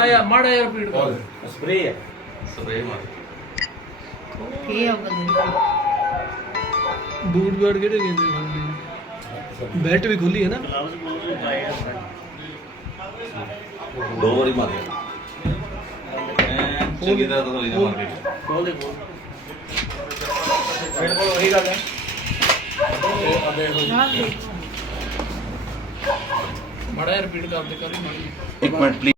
ਮਾੜਾ ਜਿਹਾ ਮਾੜਾ ਜਿਹਾ ਰਿਪੀਟ ਕਰ। ਸਪਰੇ ਹੈ ਸਪਰੇ ਮਾਰ। ਕੀ ਆ ਬੰਦੇ ਬੂਟ ਬਾਟ ਕਿਹੜੇ ਕਹਿੰਦੇ ਬੈਲਟ ਵੀ ਖੁੱਲੀ ਹੈ ਨਾ? ਦੋ ਵਾਰੀ ਮਾਰ ਐਂ ਚੰਗੀ ਤਰ੍ਹਾਂ ਤੋਂ ਹੋਈ ਨਾ ਮਾਰ ਕੇ ਖੋਲ ਦੇ ਖੋਲ। ਬਿਲਕੁਲ ਉਹੀ ਗੱਲ ਹੈ। ਨਾਲ ਦੇਖ ਮਾੜਾ ਜਿਹਾ ਰਿਪੀਟ ਕਰ ਮਾੜੀ। ਇੱਕ ਮਿੰਟ ਪਲੀਜ਼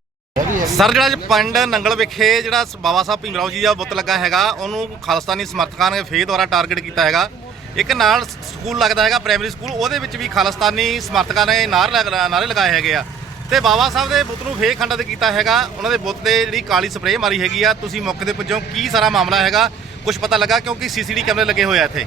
ਸਰ ਜਿਹੜਾ ਅੱਜ ਪਿੰਡ ਨੰਗਲ ਵਿਖੇ ਜਿਹੜਾ ਬਾਬਾ ਸਾਹਿਬ ਭੀਮਰਾਓ ਜੀ ਦਾ ਬੁੱਤ ਲੱਗਾ ਹੈਗਾ, ਉਹਨੂੰ ਖਾਲਸਤਾਨੀ ਸਮਰਥਕਾਂ ਨੇ ਫੇਰ ਦੁਆਰਾ ਟਾਰਗੇਟ ਕੀਤਾ ਹੈਗਾ। ਇੱਕ ਨਾਲ ਸਕੂਲ ਲੱਗਦਾ ਹੈਗਾ ਪ੍ਰਾਇਮਰੀ ਸਕੂਲ ਉਹਦੇ ਵਿੱਚ ਵੀ ਖਾਲਸਤਾਨੀ ਸਮਰਥਕਾਂ ਨੇ ਨਾਰ ਲਗ- ਨਾਰੇ ਲਗਾਏ ਹੈਗੇ ਆ। ਤੇ ਬਾਬਾ ਸਾਹਿਬ ਦੇ ਬੁੱਤ ਨੂੰ ਫੇਰ ਖੰਡਿਤ ਕੀਤਾ ਹੈਗਾ, ਉਹਨਾਂ ਦੇ ਬੁੱਤ ਤੇ ਜਿਹੜੀ ਕਾਲੀ ਸਪਰੇਅ ਮਾਰੀ ਹੈਗੀ ਆ। ਤੁਸੀਂ ਮੌਕੇ ਤੇ ਪੁੱਜੋ, ਕੀ ਸਾਰਾ ਮਾਮਲਾ ਹੈਗਾ ਕੁਝ ਪਤਾ ਲੱਗਾ ਕਿਉਂਕਿ ਸੀਸੀਟੀ ਕੈਮਰੇ ਲੱਗੇ ਹੋਏ ਆ ਇੱਥੇ।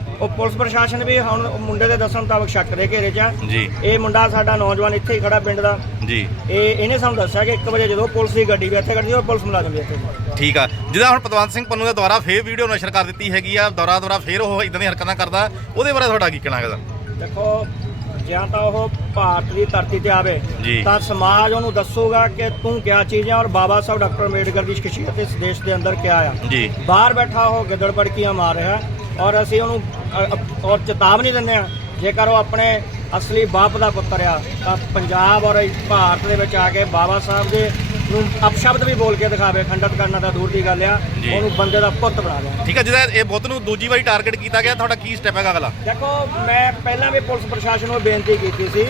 ਉਹ ਪੁਲਿਸ ਪ੍ਰਸ਼ਾਸਨ ਵੀ ਹੁਣ ਉਹ ਮੁੰਡੇ ਦੇ ਦੱਸਣ ਮੁਤਾਬਕ ਸ਼ੱਕ ਦੇ ਘੇਰੇ 'ਚ ਆ। ਜੀ। ਇਹ ਮੁੰਡਾ ਸਾਡਾ ਨੌਜਵਾਨ ਇੱਥੇ ਹੀ ਖੜਾ ਪਿੰਡ ਦਾ। ਜੀ। ਇਹ ਇਹਨੇ ਸਾਨੂੰ ਦੱਸਿਆ ਕਿ 1 ਵਜੇ ਜਦੋਂ ਪੁਲਿਸ ਦੀ ਗੱਡੀ ਵੀ ਇੱਥੇ ਖੜਦੀ ਔਰ ਪੁਲਿਸ ਮੁਲਾਜ਼ਮ ਵੀ ਇੱਥੇ ਸੀ। ਠੀਕ ਆ। ਜਿਹਦਾ ਹੁਣ ਪਤਵੰਤ ਸਿੰਘ ਪੰਨੂ ਦੇ ਦੁਆਰਾ ਫੇਰ ਵੀਡੀਓ ਨਸ਼ਰ ਕਰ ਦਿੱਤੀ ਹੈਗੀ ਆ ਦੁਆਰਾ ਦੁਆਰਾ ਫੇਰ ਉਹ ਇਦਾਂ ਦੀਆਂ ਹਰਕਤਾਂ ਕਰਦਾ ਉਹਦੇ ਬਾਰੇ ਤੁਹਾਡਾ ਕੀ ਕਹਿਣਾ ਹੈਗਾ? ਦੇਖੋ ਜਾਂ ਤਾਂ ਉਹ ਭਾਰਤ ਦੀ ਧਰਤੀ ਤੇ ਆਵੇ ਜੀ। ਤਾਂ ਸਮਾਜ ਉਹਨੂੰ ਦੱਸੂਗਾ ਕਿ ਤੂੰ ਕਿਆ ਚੀਜ਼ ਹੈ ਔਰ ਬਾਬਾ ਸਾਹਿਬ ਡਾਕਟਰ ਅੰਬੇਡਕਰ ਦੀ ਸ਼ਖਸੀਅਤ ਇਸ ਦੇਸ਼ ਦੇ ਅੰਦਰ ਕਿਆ ਆ। ਜੀ। ਬਾਹਰ ਬੈਠਾ ਉਹ ਗਿੱਦੜ ਪੜਕੀਆਂ ਮਾਰ ਰਿਹਾ ਔਰ ਅਸੀਂ ਉਹਨੂੰ ਔਰ ਚੇਤਾਵਨੀ ਦਿੰਦੇ ਆ ਜੇਕਰ ਉਹ ਆਪਣੇ ਅਸਲੀ ਬਾਪ ਦਾ ਪੁੱਤਰ ਆ ਤਾਂ ਪੰਜਾਬ ਔਰ ਭਾਰਤ ਦੇ ਵਿੱਚ ਆ ਕੇ ਬਾਬਾ ਸਾਹਿਬ ਦੇ ਨੂੰ ਅਪਸ਼ਬਦ ਵੀ ਬੋਲ ਕੇ ਦਿਖਾਵੇ ਖੰਡਿਤ ਕਰਨਾ ਤਾਂ ਦੂਰ ਦੀ ਗੱਲ ਆ। ਉਹਨੂੰ ਬੰਦੇ ਦਾ ਪੁੱਤ ਬਣਾ ਲਿਆ ਠੀਕ ਆ ਜਿਹਦਾ ਇਹ ਬੁੱਤ ਨੂੰ ਦੂਜੀ ਵਾਰੀ ਟਾਰਗੇਟ ਕੀਤਾ ਗਿਆ ਤੁਹਾਡਾ ਕੀ ਸਟੈਪ ਹੈਗਾ ਅਗਲਾ? ਦੇਖੋ ਮੈਂ ਪਹਿਲਾਂ ਵੀ ਪੁਲਿਸ ਪ੍ਰਸ਼ਾਸਨ ਨੂੰ ਬੇਨਤੀ ਕੀਤੀ ਸੀ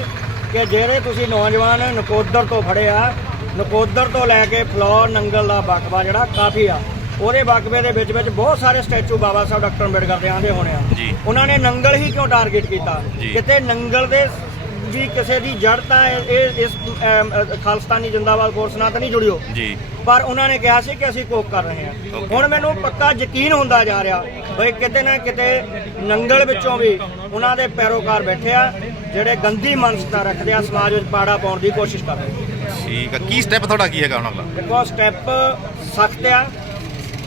ਕਿ ਜਿਹੜੇ ਤੁਸੀਂ ਨੌਜਵਾਨ ਨਕੋਦਰ ਤੋਂ ਫੜੇ ਆ ਨਕੋਦਰ ਤੋਂ ਲੈ ਕੇ ਫਲੋਰ ਨੰਗਲ ਦਾ ਬਕਵਾ ਜਿਹੜਾ ਕਾਫੀ ਆ ਉਹਦੇ ਬਕਵੇ ਦੇ ਵਿੱਚ ਵਿੱਚ ਬਹੁਤ ਸਾਰੇ ਸਟੈਚੂ ਬਾਬਾ ਸਾਹਿਬ ਡਾਕਟਰ ਅੰਬੇਡਕਰ ਦੇ ਆਂਦੇ ਹੋਣੇ ਆ। ਜੀ। ਉਹਨਾਂ ਨੇ ਨੰਗਲ ਹੀ ਕਿਉਂ ਟਾਰਗੇਟ ਕੀਤਾ? ਜੀ। ਕਿਤੇ ਨੰਗਲ ਦੇ ਵੀ ਕਿਸੇ ਦੀ ਜੜ ਤਾਂ ਇਹ ਇਸ ਖਾਲਸਤਾਨੀ ਜਿੰਦਾਬਾਦ ਫੋਰਸ ਨਾਲ ਤਾਂ ਨਹੀਂ ਜੁੜਿਓ। ਜੀ। ਪਰ ਉਹਨਾਂ ਨੇ ਕਿਹਾ ਸੀ ਕਿ ਅਸੀਂ ਕੋਕ ਕਰ ਰਹੇ ਹਾਂ. ਹੁਣ ਮੈਨੂੰ ਪੱਕਾ ਯਕੀਨ ਹੁੰਦਾ ਜਾ ਰਿਹਾ ਬਈ ਕਿਤੇ ਨਾ ਕਿਤੇ ਨੰਗਲ ਵਿੱਚੋਂ ਵੀ ਉਹਨਾਂ ਦੇ ਪੈਰੋਕਾਰ ਬੈਠੇ ਆ ਜਿਹੜੇ ਗੰਦੀ ਮਨਸਤਾ ਰੱਖਦੇ ਆ ਸਮਾਜ ਵਿੱਚ ਪਾੜਾ ਪਾਉਣ ਦੀ ਕੋਸ਼ਿਸ਼ ਕਰ ਰਹੇ ਠੀਕ ਆ। ਕੀ ਸਟੈਪ ਤੁਹਾਡਾ ਕੀ ਹੈਗਾ ਹੁਣ ਅਗਲਾ? ਦੇਖੋ ਸਟੈਪ ਸਖਤ ਆ।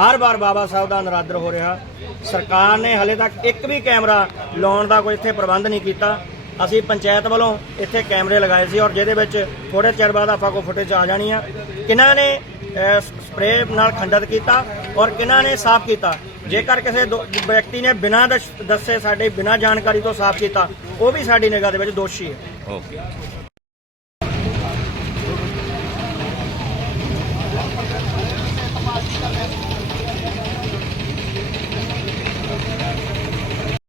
ਹਰ ਵਾਰ ਬਾਬਾ ਸਾਹਿਬ ਦਾ ਨਰਾਦਰ ਹੋ ਰਿਹਾ। ਸਰਕਾਰ ਨੇ ਹਲੇ ਤੱਕ ਇੱਕ ਵੀ ਕੈਮਰਾ ਲਾਉਣ ਦਾ ਕੋਈ ਇੱਥੇ ਪ੍ਰਬੰਧ ਨਹੀਂ ਕੀਤਾ। ਅਸੀਂ ਪੰਚਾਇਤ ਵੱਲੋਂ ਇੱਥੇ ਕੈਮਰੇ ਲਗਾਏ ਸੀ ਔਰ ਜਿਹਦੇ ਵਿੱਚ ਥੋੜੇ ਚਿਰ ਬਾਅਦ ਆਪਾਂ ਕੋ ਫੁਟੇਜ ਆ ਜਾਣੀ ਆ। ਕਿਹਨਾਂ ਨੇ ਸਪਰੇਅ ਨਾਲ ਖੰਡਿਤ ਕੀਤਾ ਔਰ ਕਿਹਨਾਂ ਨੇ ਸਾਫ਼ ਕੀਤਾ? ਜੇਕਰ ਕਿਸੇ ਦੋ- ਵਿਅਕਤੀ ਨੇ ਬਿਨਾਂ ਦੱਸ- ਦੱਸੇ ਸਾਡੇ, ਬਿਨਾਂ ਜਾਣਕਾਰੀ ਤੋਂ ਸਾਫ਼ ਕੀਤਾ, ਉਹ ਵੀ ਸਾਡੀ ਨਿਗਾਹ ਦੇ ਵਿੱਚ ਦੋਸ਼ੀ ਹੈ। ਓਕੇ।